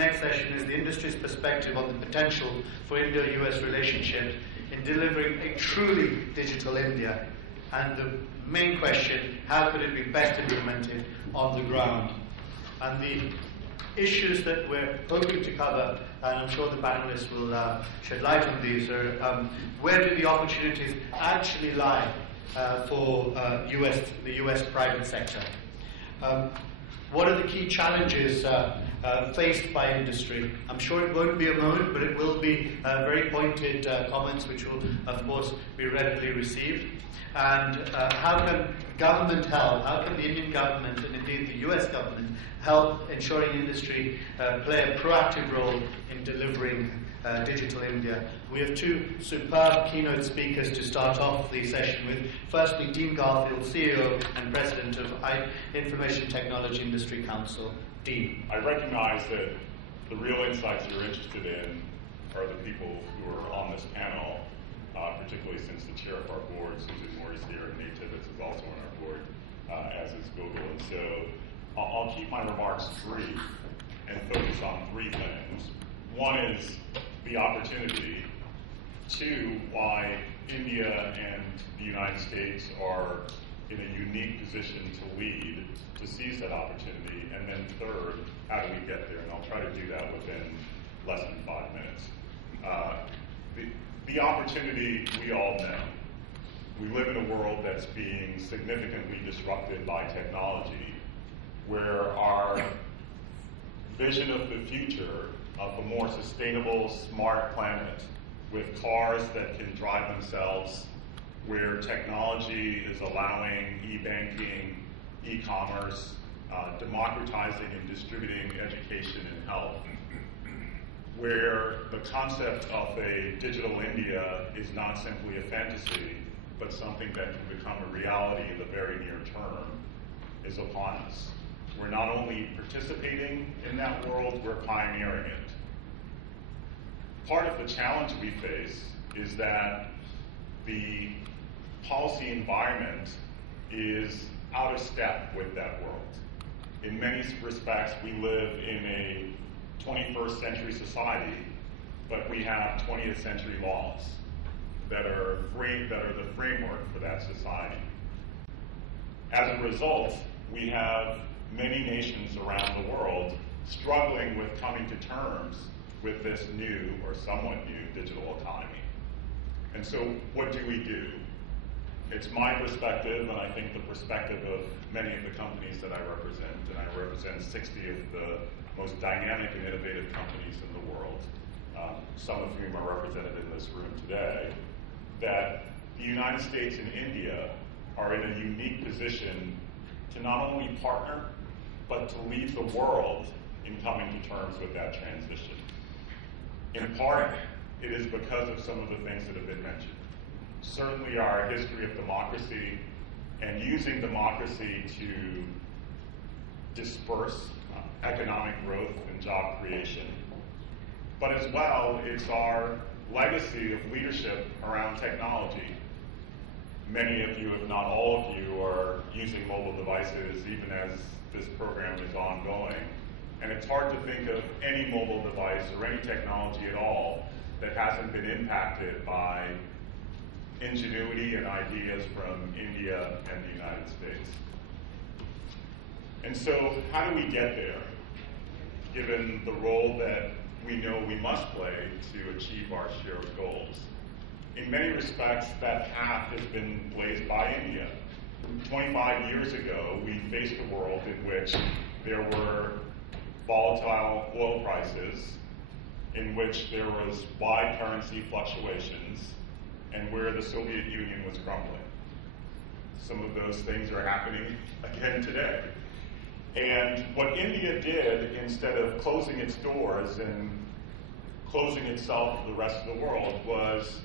next session is the industry's perspective on the potential for Indo-US relationship in delivering a truly digital India. And the main question, how could it be best implemented on the ground? And the issues that we're hoping to cover, and I'm sure the panelists will shed light on these, are where do the opportunities actually lie for the US private sector? What are the key challenges faced by industry? I'm sure it won't be a moment, but it will be very pointed comments which will, of course, be readily received. And how can government help? How can the Indian government and indeed the US government help ensuring industry play a proactive role in delivering Digital India? We have two superb keynote speakers to start off the session with. Firstly, Dean Garfield, CEO and President of Information Technology Industry Council. Dean. I recognize that the real insights you're interested in are the people who are on this panel, particularly since the chair of our board, Susan Moore, is here, and Nate Tibbits is also on our board, as is Google. And so I'll keep my remarks brief and focus on three things. One is the opportunity. Two, why India and the United States are in a unique position to lead, to seize that opportunity. And then third, how do we get there? And I'll try to do that within less than 5 minutes. The opportunity, we all know. We live in a world that's being significantly disrupted by technology, where our vision of the future of a more sustainable, smart planet with cars that can drive themselves, where technology is allowing e-banking, e-commerce, democratizing and distributing education and health, where the concept of a digital India is not simply a fantasy, but something that can become a reality in the very near term, is upon us. We're not only participating in that world, we're pioneering it. Part of the challenge we face is that the policy environment is out of step with that world. In many respects, we live in a 21st century society, but we have 20th century laws that are the framework for that society. As a result, we have many nations around the world struggling with coming to terms with this new or somewhat new digital economy. And so what do we do? It's my perspective, and I think the perspective of many of the companies that I represent, and I represent 60 of the most dynamic and innovative companies in the world, some of whom are represented in this room today, that the United States and India are in a unique position to not only partner, but to lead the world in coming to terms with that transition. In part, it is because of some of the things that have been mentioned. Certainly our history of democracy and using democracy to disperse economic growth and job creation. But as well, it's our legacy of leadership around technology. Many of you, if not all of you, are using mobile devices even as this program is ongoing. And it's hard to think of any mobile device or any technology at all that hasn't been impacted by ingenuity and ideas from India and the United States. And so how do we get there, given the role that we know we must play to achieve our share of goals? In many respects, that path has been blazed by India. 25 years ago, we faced a world in which there were volatile oil prices, in which there was wide currency fluctuations, and where the Soviet Union was crumbling. Some of those things are happening again today. And what India did, instead of closing its doors and closing itself to the rest of the world, was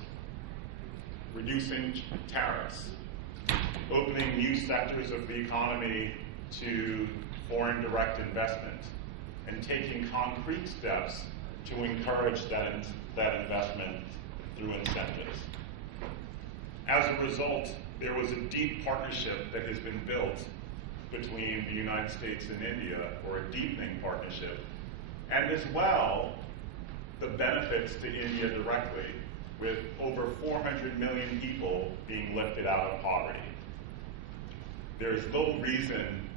reducing tariffs, opening new sectors of the economy to foreign direct investment, and taking concrete steps to encourage that investment through incentives. As a result, there was a deep partnership that has been built between the United States and India, or a deepening partnership and as well, the benefits to India directly, with over 400 million people being lifted out of poverty. There's little reason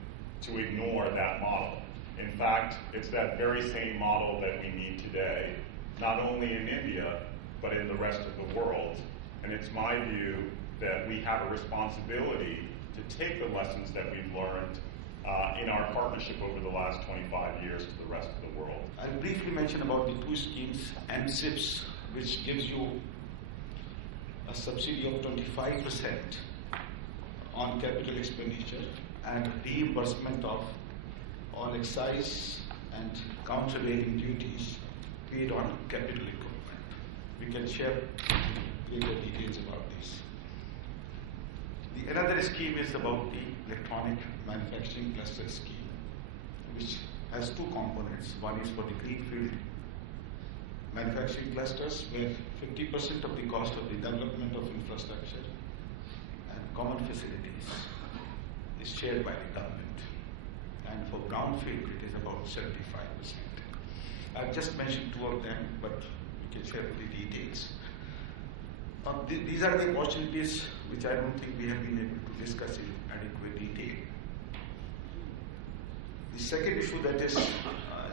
to ignore that model. In fact, it's that very same model that we need today, not only in India, but in the rest of the world. And it's my view that we have a responsibility to take the lessons that we've learned in our partnership over the last 25 years to the rest of the world. I'll briefly mention about the two schemes, MSIPS, which gives you a subsidy of 25% on capital expenditure and reimbursement of all excise and countervailing duties paid on capital equipment. We can share greater details about this. The another scheme is about the electronic manufacturing cluster scheme, which has two components. One is for the greenfield manufacturing clusters, where 50% of the cost of the development of infrastructure and common facilities is shared by the government. And for brownfield, it is about 75%. I've just mentioned two of them, but we can share the details. These are the opportunities which I don't think we have been able to discuss in adequate detail. The second issue that is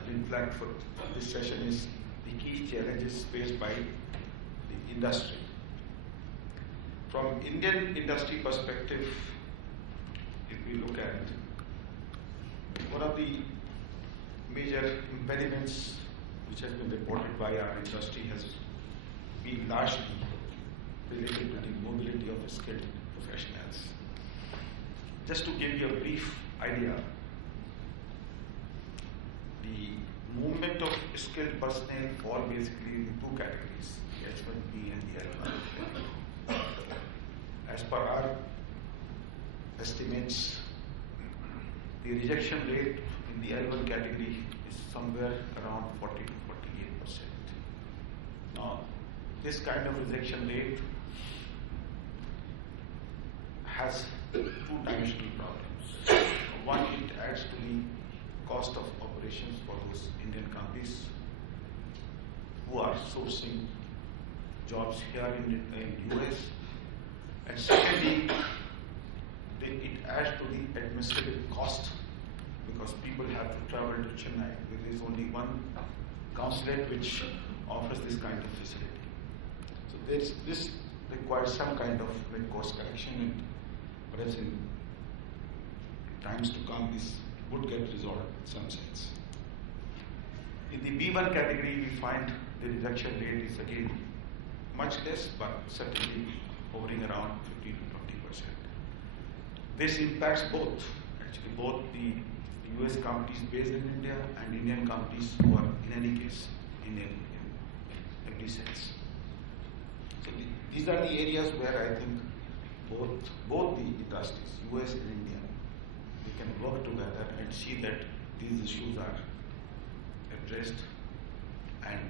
in flag for this session is the key challenges faced by the industry. From Indian industry perspective, if we look at one of the major impediments which has been reported by our industry has been largely related to the mobility of skilled professionals. Just to give you a brief idea, the movement of skilled personnel fall basically in two categories, the H1B and the L1. As per our estimates, the rejection rate in the L1 category is somewhere around 40 to 48%. Now, this kind of rejection rate has two-dimensional problems. One, it adds to the cost of operations for those Indian companies who are sourcing jobs here in the US. And secondly, it adds to the administrative cost because people have to travel to Chennai. There is only one consulate which offers this kind of facility. So this requires some kind of course correction, and perhaps in times to come this would get resolved in some sense. In the B1 category, we find the rejection rate is again much less, but certainly hovering around 15 to 20%. This impacts both the US companies based in India and Indian companies who are in any case Indian in every sense. So these are the areas where I think both the industries, US and India, we can work together and see that these issues are addressed and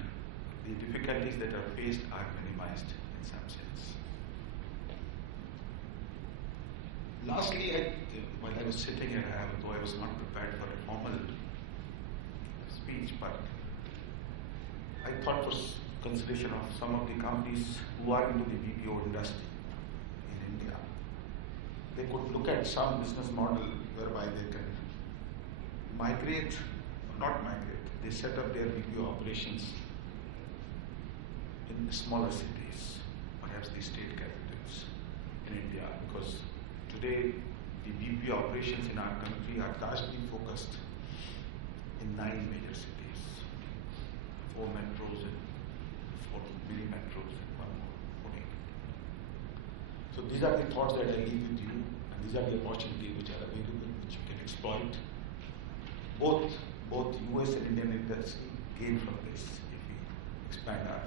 the difficulties that are faced are minimized in some sense. Lastly, while I was sitting here, though I was not prepared for a formal speech, but I thought for consideration of some of the companies who are into the BPO industry in India, they could look at some business model whereby they can migrate, or not migrate, they set up their BPO operations in smaller cities, perhaps the state capitals in India, because today the BPO operations in our country are largely focused in 9 major cities, 4 metros and 4 mini metros and 1 more, 14. So these are the thoughts that I leave with you, and these are the opportunities which are available, which you can exploit. Both US and Indian industry gain from this if we expand our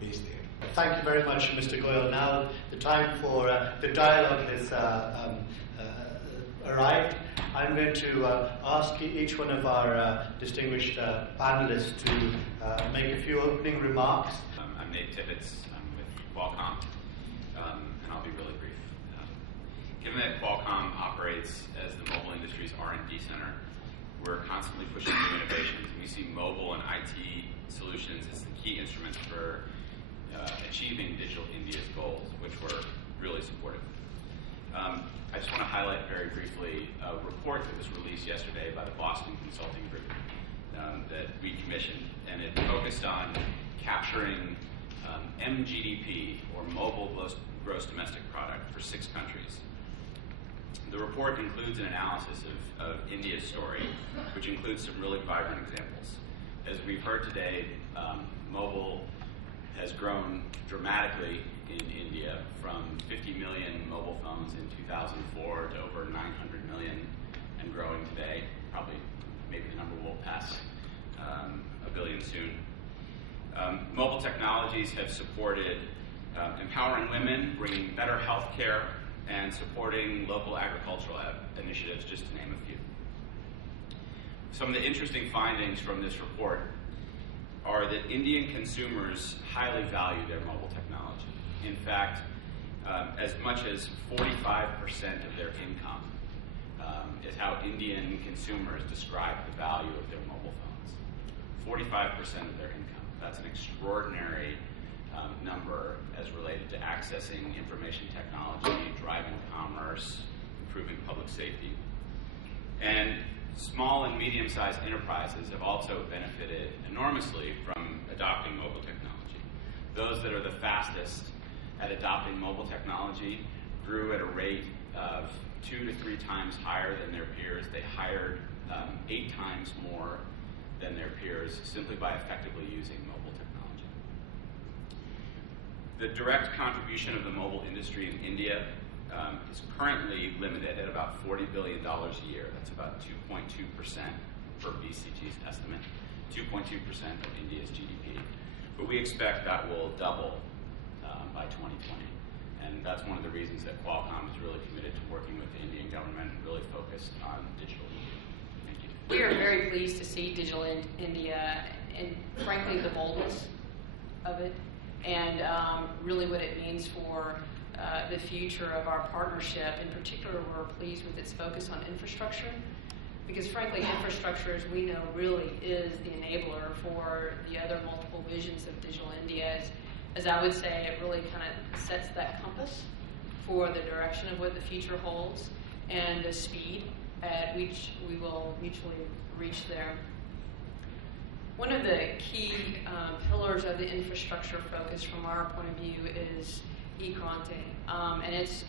base there. Thank you very much, Mr. Goyal. Now the time for the dialogue has arrived. I'm going to ask each one of our distinguished panelists to make a few opening remarks. I'm Tibbits. I'm with Qualcomm, and I'll be really brief. Given that Qualcomm operates as the mobile industry's R&D center, We're constantly pushing new innovations. We see mobile and IT solutions as the key instruments for achieving Digital India's goals, which we're really supportive. I just want to highlight very briefly a report that was released yesterday by the Boston Consulting Group that we commissioned, and it focused on capturing MGDP, or Mobile Gross Domestic Product, for 6 countries. The report includes an analysis of India's story, which includes some really vibrant examples. As we've heard today, mobile has grown dramatically in India, from 50 million mobile phones in 2004 to over 900 million and growing today. Probably, maybe the number will pass a billion soon. Mobile technologies have supported empowering women, bringing better health care, and supporting local agricultural initiatives, just to name a few. Some of the interesting findings from this report are that Indian consumers highly value their mobile technology. In fact, as much as 45% of their income is how Indian consumers describe the value of their mobile phones. 45% of their income. That's an extraordinary number as related to accessing information technology, driving commerce, improving public safety. And small and medium-sized enterprises have also benefited enormously from adopting mobile technology. Those that are the fastest at adopting mobile technology grew at a rate of 2 to 3 times higher than their peers. They hired 8 times more than their peers simply by effectively using mobile technology. The direct contribution of the mobile industry in India is currently limited at about $40 billion a year. That's about 2.2% per BCG's estimate, 2.2% of India's GDP. But we expect that will double by 2020. And that's one of the reasons that Qualcomm is really committed to working with the Indian government and really focused on Digital India. Thank you. We are very pleased to see Digital India and frankly the boldness of it, and really what it means for the future of our partnership. In particular, we're pleased with its focus on infrastructure, because frankly, infrastructure, as we know, really is the enabler for the other multiple visions of Digital India. As I would say, it really kind of sets that compass for the direction of what the future holds and the speed at which we will mutually reach there. One of the key pillars of the infrastructure focus from our point of view is Ecommerce, and it's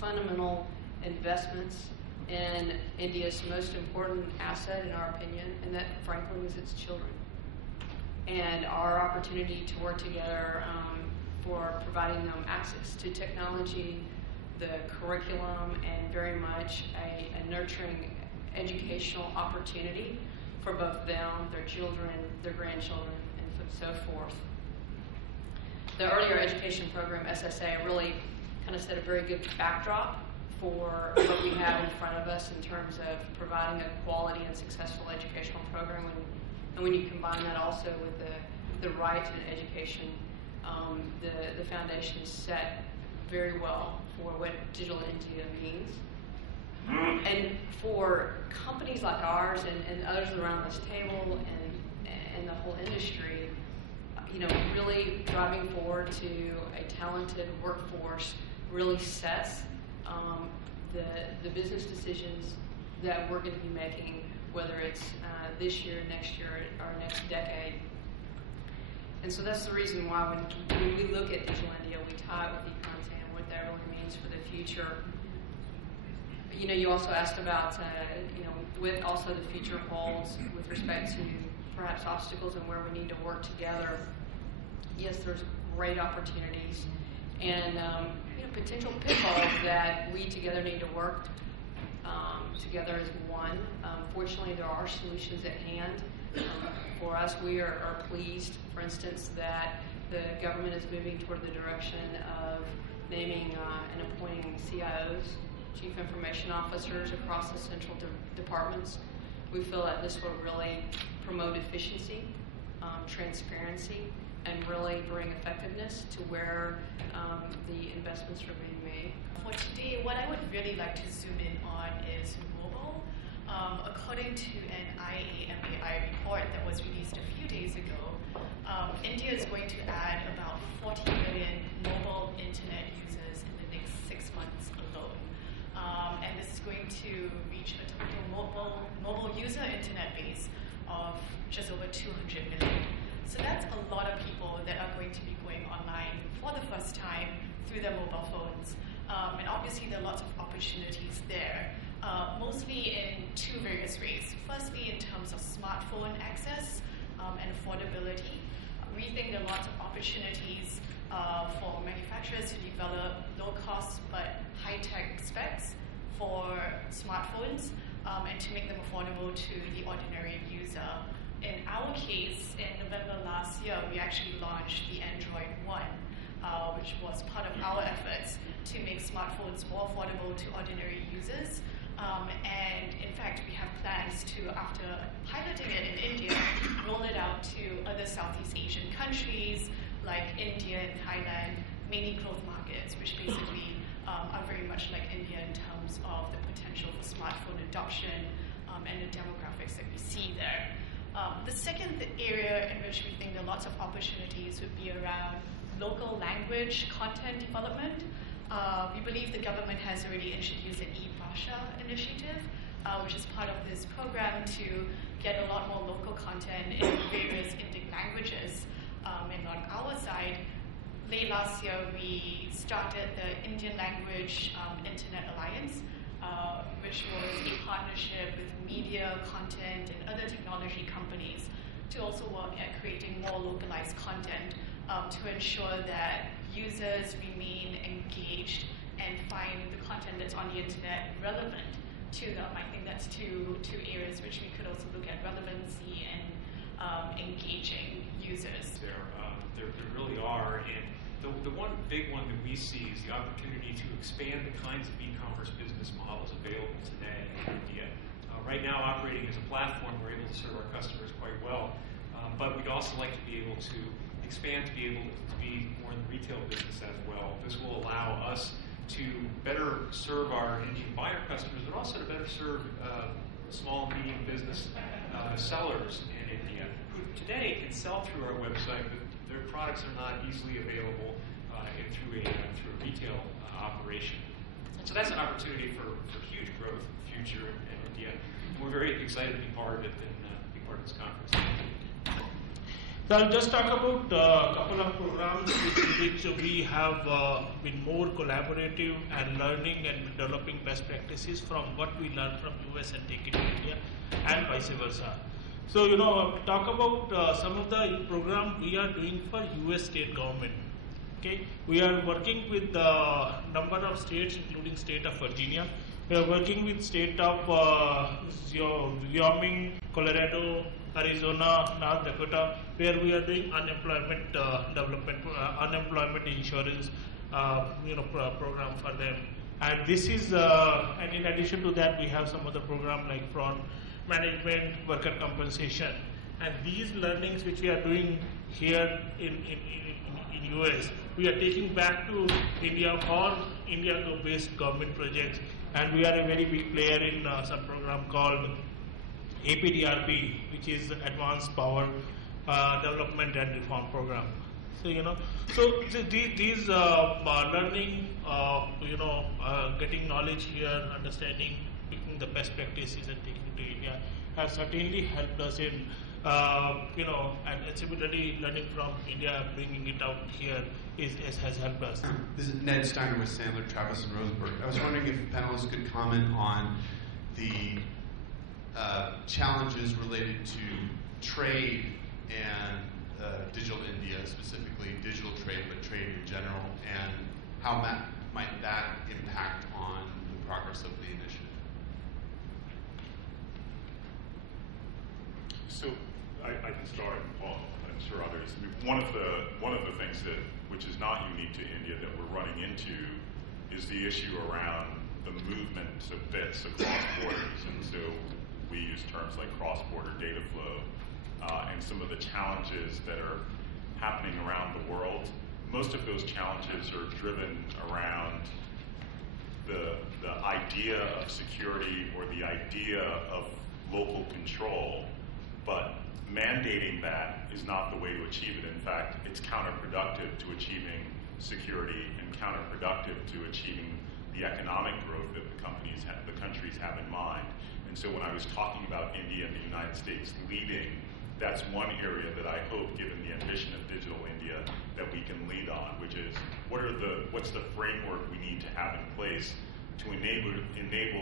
fundamental investments in India's most important asset, in our opinion, and that frankly is its children. And our opportunity to work together for providing them access to technology, the curriculum, and very much a nurturing educational opportunity for both them, their children, their grandchildren, and so forth. The earlier education program, SSA, really kind of set a very good backdrop for what we have in front of us in terms of providing a quality and successful educational program. And when you combine that also with the right to education, the foundation is set very well for what Digital India means. And for companies like ours and others around this table and the whole industry, really driving forward to a talented workforce really sets the business decisions that we're going to be making, whether it's this year, next year, or next decade. And so that's the reason why when we look at Digital India, we tie it with Ecommerce and what that really means for the future. You also asked about, what also the future holds with respect to perhaps obstacles and where we need to work together. Yes, there's great opportunities and potential pitfalls that we together need to work together as one. Fortunately, there are solutions at hand. For us, we are pleased, for instance, that the government is moving toward the direction of naming and appointing CIOs, Chief Information Officers, across the central departments. We feel that this will really promote efficiency, transparency, and really bring effectiveness to where the investments are being made. For today, what I would really like to zoom in on is mobile. According to an IAMAI report that was released a few days ago, India is going to add about 40 million mobile internet users in the next 6 months alone. And this is going to reach a total mobile user internet base of just over 200 million. So that's a lot of people that are going to be going online for the first time through their mobile phones. And obviously there are lots of opportunities there, mostly in two various ways. Firstly, in terms of smartphone access and affordability. We think there are lots of opportunities for manufacturers to develop low-cost but high-tech specs for smartphones and to make them affordable to the ordinary user. In our case, in November last year, we actually launched the Android One, which was part of our efforts to make smartphones more affordable to ordinary users. And in fact, we have plans to, after piloting it in India, roll it out to other Southeast Asian countries like India and Thailand, mainly growth markets, which basically are very much like India in terms of the potential for smartphone adoption and the demographics that we see there. The second area in which we think there are lots of opportunities would be around local language content development. We believe the government has already introduced an e-Bhasha initiative, which is part of this program to get a lot more local content in various Indic languages. And on our side, late last year, we started the Indian Language Internet Alliance, which was a partnership with media, content, and other technology companies to also work at creating more localized content to ensure that users remain engaged and find the content that's on the internet relevant to them. I think that's two areas which we could also look at: relevancy and engaging users. There really are, and the one big one that we see is the opportunity to expand the kinds of e-commerce business models available today in India. Right now, operating as a platform, we're able to serve our customers quite well, but we'd also like to be able to expand to be able to be more in the retail business as well. This will allow us to better serve our Indian buyer customers, but also to better serve small and medium business sellers in India, who today can sell through our website, but their products are not easily available through a retail operation. So that's an opportunity for huge growth in the future in India. We're very excited to be part of it and be part of this conference. So I'll just talk about a couple of programs which we have been more collaborative and learning and developing best practices from what we learn from US and take it to India and vice versa. So, talk about some of the program we are doing for US state government. Okay, we are working with a number of states, including state of Virginia. We are working with state of Wyoming, Colorado, Arizona, North Dakota, where we are doing unemployment development, unemployment insurance, program for them. And this is, and in addition to that, we have some other program like fraud management, worker compensation, and these learnings which we are doing here in US, we are taking back to India for India-based government projects, and we are a very big player in some program called APDRP, which is Advanced Power Development and Reform Program. So these learning, getting knowledge here, understanding, picking the best practices and taking it to India has certainly helped us in, and similarly learning from India, bringing it out here has helped us. This is Ned Steiner with Sandler, Travis, and Rosenberg. I was wondering if panelists could comment on the challenges related to trade and digital India, specifically digital trade, but trade in general, and how might that impact on the progress of the initiative? So I can start, Paul, I'm sure others. I mean, one of the things which is not unique to India that we're running into is the issue around the movement of bits across borders, and so we use terms like cross-border data flow, and some of the challenges that are happening around the world. Most of those challenges are driven around the idea of security or the idea of local control, but mandating that is not the way to achieve it. In fact, it's counterproductive to achieving security and counterproductive to achieving the economic growth that the countries have in mind. And so when I was talking about India and the United States leading, that's one area that I hope, given the ambition of Digital India, that we can lead on, which is what's the framework we need to have in place to enable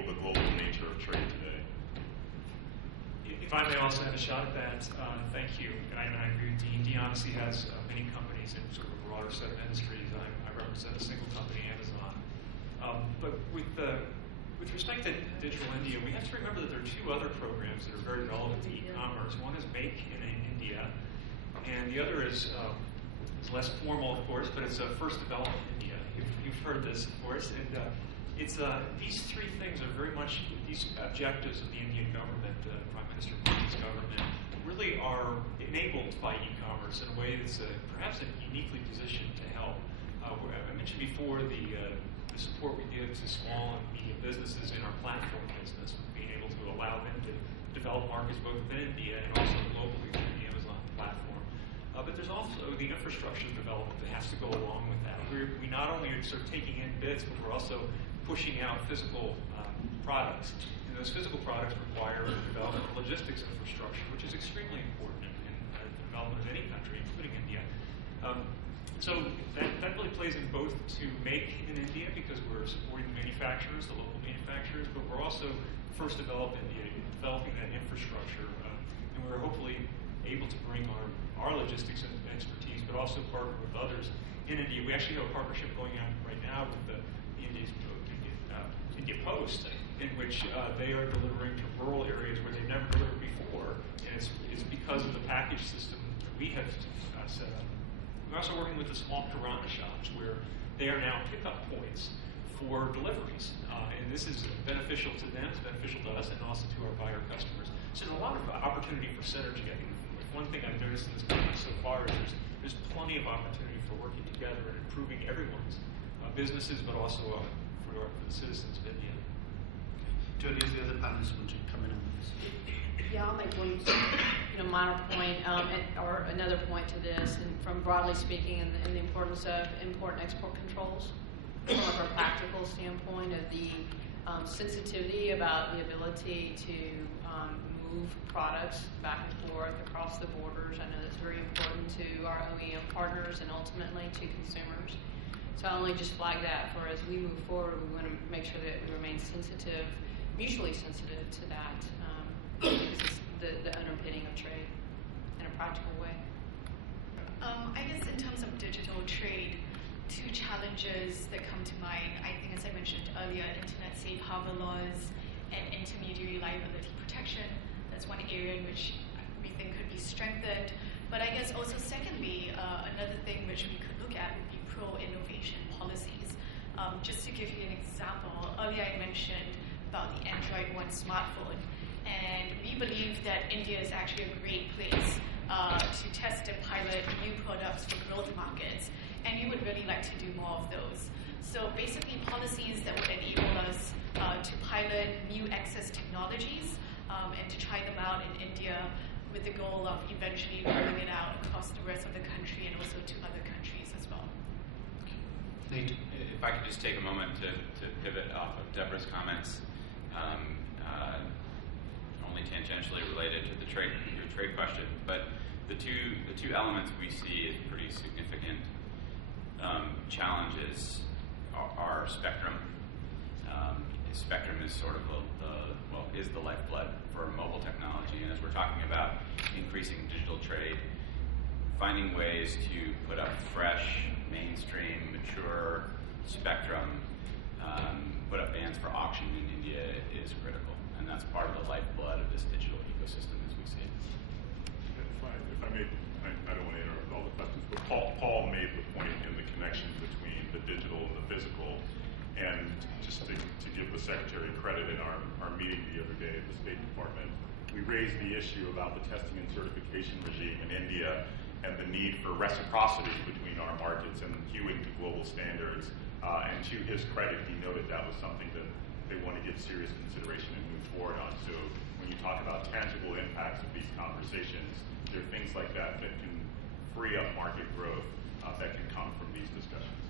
the global nature of trade today. If I may also have a shot at that, thank you. And I agree with Dean. Dean obviously has many companies in sort of a broader set of industries. I represent a single company, Amazon. But with respect to Digital India, we have to remember that there are two other programs that are very relevant to e-commerce. One is Make in India, and the other is less formal, of course, but it's First Development India. You've heard this, of course, and these three things are very much these objectives of the Indian government, Prime Minister Modi's government, really are enabled by e-commerce in a way that's perhaps uniquely positioned to help. I mentioned before the support we give to small and medium businesses in our platform business, being able to allow them to develop markets both within India and also globally through the Amazon platform. But there's also the infrastructure development that has to go along with that. We not only are sort of taking in bits, but we're also pushing out physical products. And those physical products require the development of logistics infrastructure, which is extremely important in the development of any country, including India. So that really plays in both to Make in India, because we're supporting the manufacturers, the local manufacturers, but we're also First Development India, developing that infrastructure, and we're hopefully able to bring our logistics and expertise, but also partner with others in India. We actually have a partnership going on right now with the India Post, in which they are delivering to rural areas where they've never delivered before, and it's because of the package system that we have set up. We're also working with the small Kirana shops, where they are now pickup points for deliveries. And this is beneficial to them, it's beneficial to us, and also to our buyer customers. So there's a lot of opportunity for synergy. I think one thing I've noticed in this country so far is there's plenty of opportunity for working together and improving everyone's businesses, but also for the citizens of India. Jody, is the other panelists want to come in on this? Yeah, I'll make one minor point, or another point to this, and from broadly speaking, and the importance of import and export controls from a practical standpoint, of the sensitivity about the ability to move products back and forth across the borders. I know that's very important to our OEM partners and ultimately to consumers. So I'll only just flag that for as we move forward, we want to make sure that we remain sensitive, mutually sensitive to that, because it's the underpinning of trade in a practical way. I guess in terms of digital trade, two challenges that come to mind, I think as I mentioned earlier, internet safe harbor laws and intermediary liability protection. That's one area in which we think could be strengthened. But I guess also secondly, another thing which we could look at would be pro-innovation policies. Just to give you an example, earlier I mentioned about the Android One smartphone. And we believe that India is actually a great place to test and pilot new products for growth markets. And we would really like to do more of those. So basically policies that would enable us to pilot new access technologies and to try them out in India with the goal of eventually rolling it out across the rest of the country and also to other countries as well. Nate? If I could just take a moment to pivot off of Deborah's comments, only tangentially related to the trade question, but the two elements we see as pretty significant challenges are spectrum. Spectrum is sort of is the lifeblood for mobile technology, and as we're talking about increasing digital trade, finding ways to put up fresh, mainstream, mature spectrum, put up bands for auction in India is critical, and that's part of the lifeblood of this digital ecosystem as we see it. If I may, I don't want to interrupt all the questions, but Paul made the point in the connection between the digital and the physical, and just to give the Secretary credit, in our meeting the other day at the State Department, we raised the issue about the testing and certification regime in India and the need for reciprocity between our markets and hewing to global standards. And to his credit, he noted that was something that they want to give serious consideration and move forward on. So when you talk about tangible impacts of these conversations, there are things like that that can free up market growth that can come from these discussions.